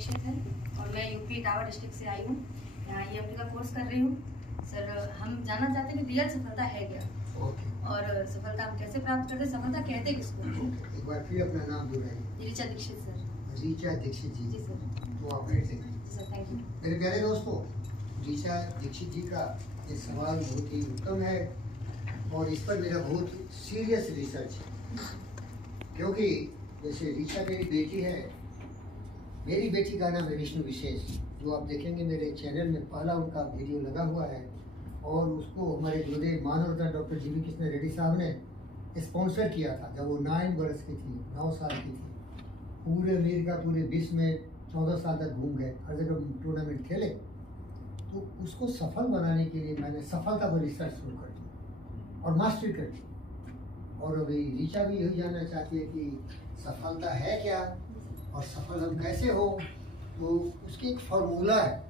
दीक्षित है और मैं यूपी इटावा डिस्ट्रिक्ट से आई हूँ। यहाँ EMT का कोर्स कर रही हूँ। सर, हम जानना चाहते हैं कि रियल सफलता है क्या और सफलता हम कैसे प्राप्त करते हैं, सफलता कहते किसको? एक बार फिर अपना नाम दोहराइए। ऋचा दीक्षित सर। ऋचा दीक्षित जी। जी सर। तो ऑपरेट से जी सर, थैंक यू। मेरे प्यारे दोस्तों, ऋचा दीक्षित जी का ये सवाल बहुत ही उत्तम है और इस पर मेरा बहुत सीरियस रिसर्च है, क्योंकि जैसे ऋचा मेरी बेटी है। मेरी बेटी का नाम है विष्णु विशेष, जो आप देखेंगे मेरे चैनल में पहला उनका वीडियो लगा हुआ है और उसको हमारे गुरुदेव मानवरत्न डॉक्टर जीवी कृष्ण रेड्डी साहब ने स्पॉन्सर किया था जब वो 9 वर्ष की थी, 9 साल की थी। पूरे अमेरिका, पूरे विश्व में 14 साल तक घूम गए, हर जगह टूर्नामेंट खेले। तो उसको सफल बनाने के लिए मैंने सफलता पर रिसर्च शुरू कर दी और मास्टरी कर दी। और अभी ऋचा भी यही जानना चाहती है कि सफलता है क्या और सफल हम कैसे हो। तो उसकी एक फार्मूला है,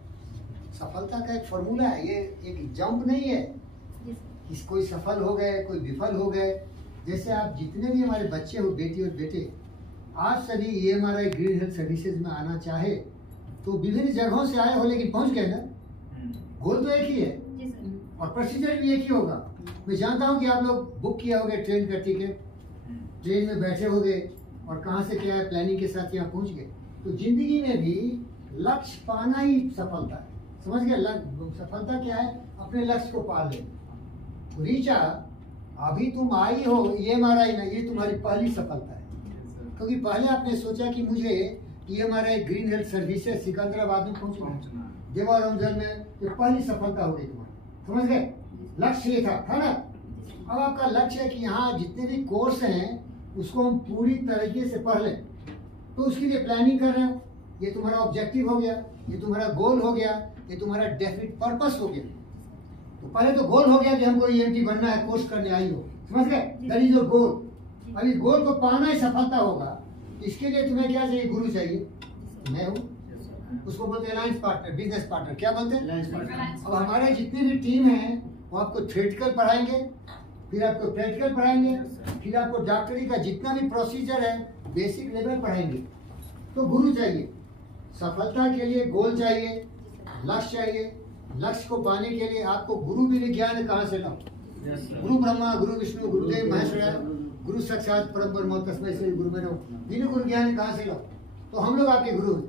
सफलता का एक फार्मूला है। ये एक जंप नहीं है कि कोई सफल हो गए, कोई विफल हो गए। जैसे आप जितने भी हमारे बच्चे हो, बेटी और बेटे, आप सभी EMRI ग्रीन हेल्थ सर्विसेज में आना चाहे तो विभिन्न जगहों से आए हो, लेकिन पहुंच गए ना। गोल तो एक ही है और प्रोसीजर भी एक ही होगा। मैं जानता हूं कि आप लोग बुक किया होगा ट्रेन का टिकट, ट्रेन में बैठे होगे और कहां से क्या है प्लानिंग के साथ यहाँ पहुंच गए। तो जिंदगी में भी लक्ष्य पाना ही सफलता है, समझ गए। सफलता क्या है? अपने लक्ष्य को पा ले। तो ऋचा, अभी तुम आई हो EMRI में, ये तुम्हारी पहली सफलता है, क्योंकि पहले आपने सोचा कि मुझे EMRI green health services Secunderabad में पहुंचना, देवा रमजान में। ये पहली सफलता हो गई तुम्हारी, समझ गए। लक्ष्य ये था ना। अब आपका लक्ष्य है कि यहाँ जितने भी कोर्स हैं उसको हम पूरी तरीके से पढ़ लें। तो उसके लिए प्लानिंग कर रहे हो, ये तुम्हारा ऑब्जेक्टिव हो गया, ये तुम्हारा गोल हो गया, ये तुम्हारा डेफिनेट पर्पस हो गया। तो पहले तो गोल हो गया कि हमको EMT बनना है, कोर्स करने आई हो, समझ गए। That is your goal. अब इस गोल को पाना ही सफलता होगा। इसके लिए तुम्हें क्या चाहिए? गुरु चाहिए। मैं हूँ, उसको बोलते हैं अलायंस पार्टनर, बिजनेस पार्टनर। क्या बोलते हैं? Alliance partner. अब हमारे जितने भी टीम हैं वो आपको थ्योरेटिकल पढ़ाएंगे, फिर आपको प्रैक्टिकल पढ़ाएंगे, फिर आपको डॉक्टरी का जितना भी प्रोसीजर है बेसिक लेवल पढ़ाएंगे। तो गुरु चाहिए। सफलता के लिए गोल चाहिए, लक्ष्य चाहिए। लक्ष्य को पाने के लिए आपको गुरु भी ज्ञान कहाँ से लाओ? गुरु ब्रह्मा, गुरु विष्णु, गुरुदेव महेश्वर, गुरु साक्षात परम ब्रह्म तस्मै श्री गुरु में रहो। बिना गुरु ज्ञान कहाँ से लाओ? तो हम लोग आपके गुरु हैं।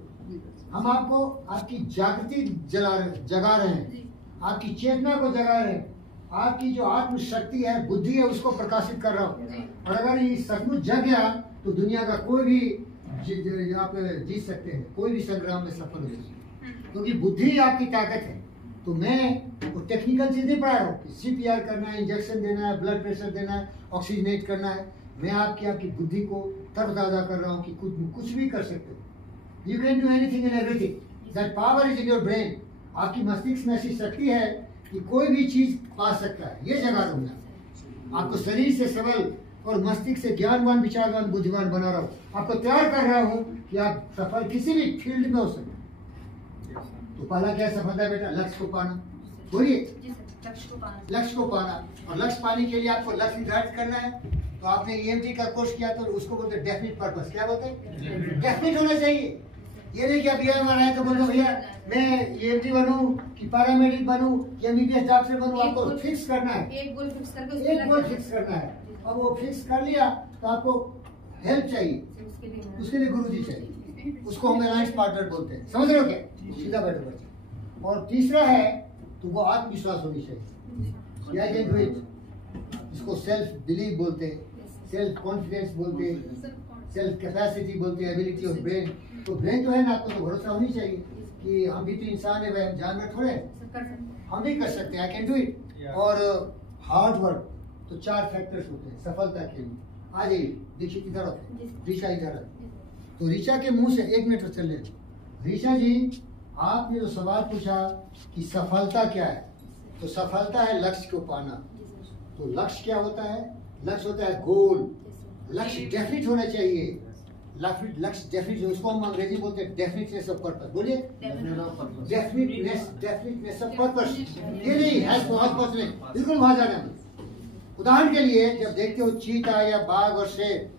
हम आपको आपकी जागृति जगा रहे हैं, आपकी चेतना को जगा रहे हैं, आपकी जो आत्मशक्ति है, बुद्धि है, उसको प्रकाशित कर रहा हूँ। और अगर ये सचमुच जग गया तो दुनिया का कोई भी आप जीत सकते हैं, कोई भी संग्राम में सफल हो सकते हैं, क्योंकि बुद्धि आपकी ताकत है। तो मैं तो टेक्निकल चीजें पढ़ा रहा हूँ, CPR करना है, इंजेक्शन देना है, ब्लड प्रेशर देना है, ऑक्सीजनेट करना है। मैं आपकी बुद्धि को तरोताजा कर रहा हूँ कि कुछ भी कर सकते हो। You can do anything and everything, that power is in your brain. आपकी मस्तिष्क में ऐसी शक्ति है कि कोई भी चीज पा सकता है। ये जगा रहा हूँ मैं आपको, शरीर से सबल और मस्तिष्क से ज्ञानवान, विचारवान, बुद्धिमान बना रहा हूँ। आपको तैयार कर रहा हूँ कि आप सफल किसी भी फील्ड में हो सके। तो पहला क्या सफलता है बेटा? लक्ष्य को पाना। बोलिए, लक्ष्य को पाना। और लक्ष्य पाने के लिए आपको लक्ष्य निर्धारित करना है। तो आपने EMT का कोर्स किया तो उसको बोलते हैं डेफिनेट पर्पस। क्या बोलते हैं? डेफिनेट होना चाहिए। ये नहीं कि अब EMRI है तो बोलो भैया मैं EMT बनूं कि पैरामेडिक बनूं कि MBBS डॉक्टर बनूं। आपको फिक्स करना है, एक गोल फिक्स करना है। अब वो फिक्स कर लिया तो आपको हेल्प चाहिए, उसके लिए गुरु जी चाहिए। उसको हम अलायंस पार्टनर बोलते हैं, समझ रहे हो क्या? सीधा बैठो बच्चे। और तीसरा है तुमको आत्मविश्वास होनी चाहिए। इसको सेल्फ बिलीव बोलते हैं, सेल्फ कॉन्फिडेंस बोलते हैं, सेल्फ कैपेसिटी बोलते हैं, एबिलिटी ऑफ ब्रेन। तो ब्रेन जो है ना, आपको तो भरोसा होनी चाहिए कि हम भी तो इंसान है, वह जानवर थोड़े, हम भी कर सकते हैं। I can do it. और हार्ड वर्क। तो 4 फैक्टर्स होते हैं सफलता के लिए। आ जाइए, दीक्षित की तरफ, ऋचा इधर है। तो ऋचा के मुंह से 1 मिनट चल रहे। ऋचा जी, आपने जो सवाल पूछा कि सफलता क्या है, तो सफलता है लक्ष्य को पाना। तो लक्ष्य क्या होता है? लक्ष्य होता है गोल। लक्ष्य डेफिनेट होना चाहिए। लक्ष्य डेफिनेट, उसको हम अंग्रेजी बोलते हैं डेफिनेटनेस ऑफ पर्पस। बोलिए, डेफिनेटनेस ऑफ पर्पस। ये नहीं है पर्पस नहीं, बिल्कुल वहां जाना। उदाहरण के लिए जब देखते हो चीता या बाघ और शेर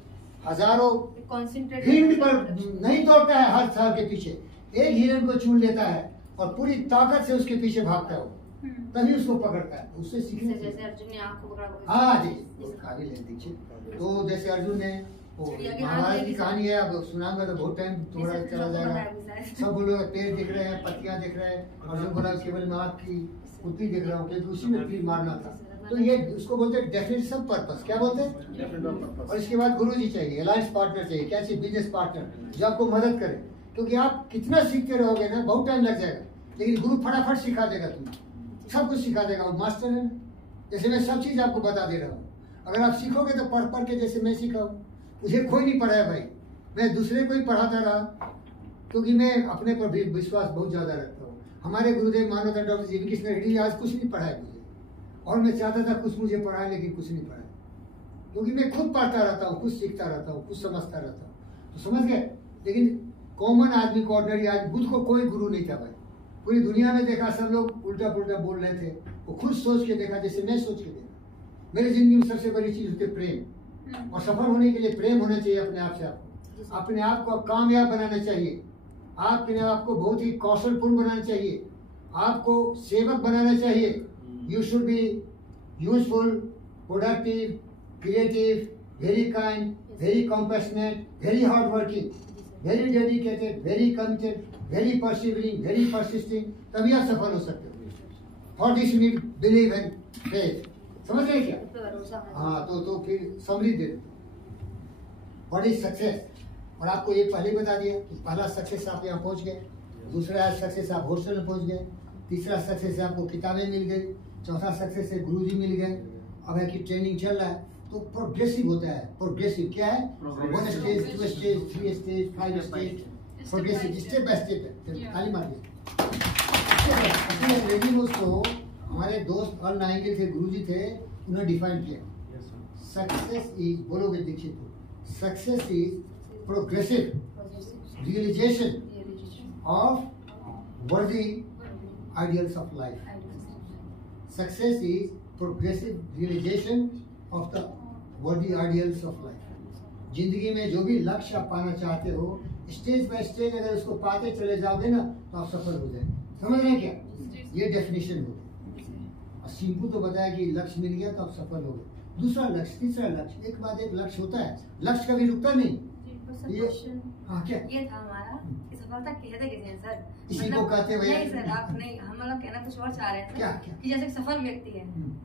हजारों हिंड पर नहीं दौड़ता है हर साल के पीछे, एक हिरण को चुन लेता है और पूरी ताकत से उसके पीछे भागता है, तभी उसको पकड़ता है। उससे सीखने जैसे अर्जुन ने आँख को पकड़ा। हाँ जी, काबिल है दीक्षित। तो जैसे अर्जुन ने महाभारत की कहानी है, अब सुनाऊंगा तो बहुत टाइम थोड़ा चला जाएगा। सब बोलोगे पेड़ दिख रहे हैं, पत्तियां दिख रहे हैं, अर्जुन बोला केवल मैं आपकी कुत्ती दिख रहा हूँ, क्योंकि उसी में तीर मारना था। तो ये उसको बोलते हैं डेफिनेशन ऑफ पर्पस। क्या बोलते हैं? और इसके बाद गुरु जी चाहिए, अलायंस पार्टनर चाहिए, क्या चाहिए? बिजनेस पार्टनर जो आपको मदद करे, क्योंकि आप कितना सीखते रहोगे ना, बहुत टाइम लग जाएगा, लेकिन गुरु फटाफट सिखा देगा, तुम्हें सब कुछ सिखा देगा। वो मास्टर है ना, जैसे मैं सब चीज आपको बता दे रहा हूँ। अगर आप सीखोगे तो पढ़ के, जैसे मैं सीखा हूँ, मुझे कोई नहीं पढ़ाया भाई, मैं दूसरे को ही पढ़ाता रहा, क्योंकि मैं अपने पर भी विश्वास बहुत ज्यादा रखता हूँ। हमारे गुरुदेव मानवता डॉक्टर जी कृष्ण रेड्डी आज कुछ नहीं पढ़ाया मुझे, और मैं चाहता था कुछ मुझे पढ़ाए, लेकिन कुछ नहीं पढ़ाया, क्योंकि मैं खुद पढ़ता रहता हूँ, कुछ सीखता रहता हूँ, कुछ समझता रहता हूँ। तो समझ गए? लेकिन कॉमन आदमी को, ऑर्डिनरी आदमी, बुद्ध को कोई गुरु नहीं था भाई। पूरी दुनिया में देखा सब लोग उल्टा पुल्टा बोल रहे थे, वो खुद सोच के देखा, जैसे मैं सोच के देखा। मेरी जिंदगी में सबसे बड़ी चीज होती है प्रेम, और सफल होने के लिए प्रेम होना चाहिए अपने आप से। आपको अपने आप को कामयाब बनाना चाहिए, आपके आप को बहुत ही कौशलपूर्ण बनाना चाहिए, आपको सेवक बनाना चाहिए। You should be useful, productive, creative, very kind, very compassionate, very hard working, very dedicated, very committed, very persevering, very persisting, तभी आप सफल हो सकते हो। For this you need believe and faith. समझ रहे क्या? हाँ, तो फिर समरी दे दो, व्हाट इज सक्सेस। और आपको ये पहले बता दिया कि पहला सक्सेस आप यहाँ पहुंच गए, दूसरा सक्सेस आप हॉस्टल में पहुंच गए, तीसरा सक्सेस है आपको किताबें मिल गई, चौथा सक्सेस है गुरुजी मिल गए, अब है कि ट्रेनिंग चल रहा है। तो प्रोग्रेसिव होता है। प्रोग्रेसिव क्या है? 1 stage, 2 stage, 3 stage, 5 stage, progressive, step by step है। ताली मार दीजिए। लेकिन उसको हमारे दोस्त अल नाइंगेल थे, गुरुजी थे, उन्होंने डिफाइन किया। सक्सेस इज, बोलोगे Dikshit, success is progressive realization of worthy ideals of life. Success is progressive realization of the worthy ideals of life. जिंदगी में जो भी लक्ष्य आप पाना चाहते हो, स्टेज बाय स्टेज अगर उसको पाते चले जाओगे ना, तो आप सफल हो जाएंगे। समझ रहे हैं क्या? ये डेफिनेशन होती है। और सिंपल तो बताया कि लक्ष्य मिल गया तो आप सफल हो गए। दूसरा लक्ष्य, तीसरा लक्ष्य, एक बाद एक लक्ष्य होता है, लक्ष्य कभी रुकता नहीं। ये क्या ये था हमारा कि सफलता कहते किसे हैं सर? इसी को कहते हैं नहीं सर, आप नहीं, हम लोग कहना कुछ और चाह रहे थे। क्या? कि जैसे सफल व्यक्ति है,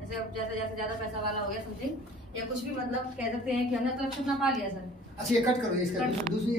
जैसे ज्यादा पैसा वाला हो गया समथिंग, या कुछ भी, मतलब कह सकते हैं कि हमने तो लक्ष्य अपना पा लिया सर। अच्छा, ये कट करो, इसका दूसरी